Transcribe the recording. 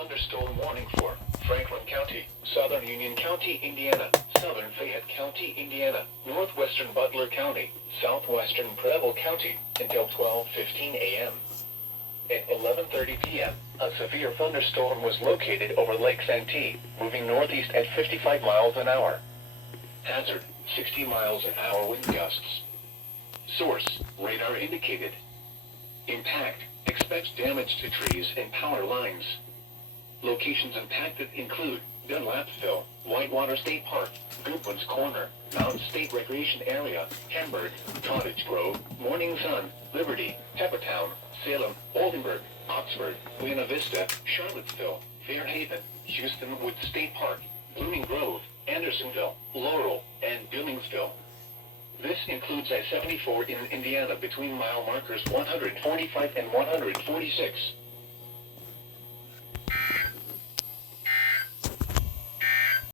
thunderstorm warning for Franklin County, Southern Union County, Indiana, Southern Fayette County, Indiana, Northwestern Butler County, Southwestern Preble County, until 12:15 a.m. At 11:30 p.m., a severe thunderstorm was located over Lake Santee, moving northeast at 55 miles an hour. Hazard, 60 miles an hour wind gusts. Source, radar indicated. Impact, expect damage to trees and power lines. Locations impacted include Dunlapville, Whitewater State Park, Goodwin's Corner, Mountain State Recreation Area, Hamburg, Cottage Grove, Morning Sun, Liberty, Peppertown, Salem, Oldenburg, Oxford, Buena Vista, Charlottesville, Fairhaven, Houston Woods State Park, Blooming Grove, Andersonville, Laurel, and Billingsville. This includes I-74 in Indiana between mile markers 145 and 146.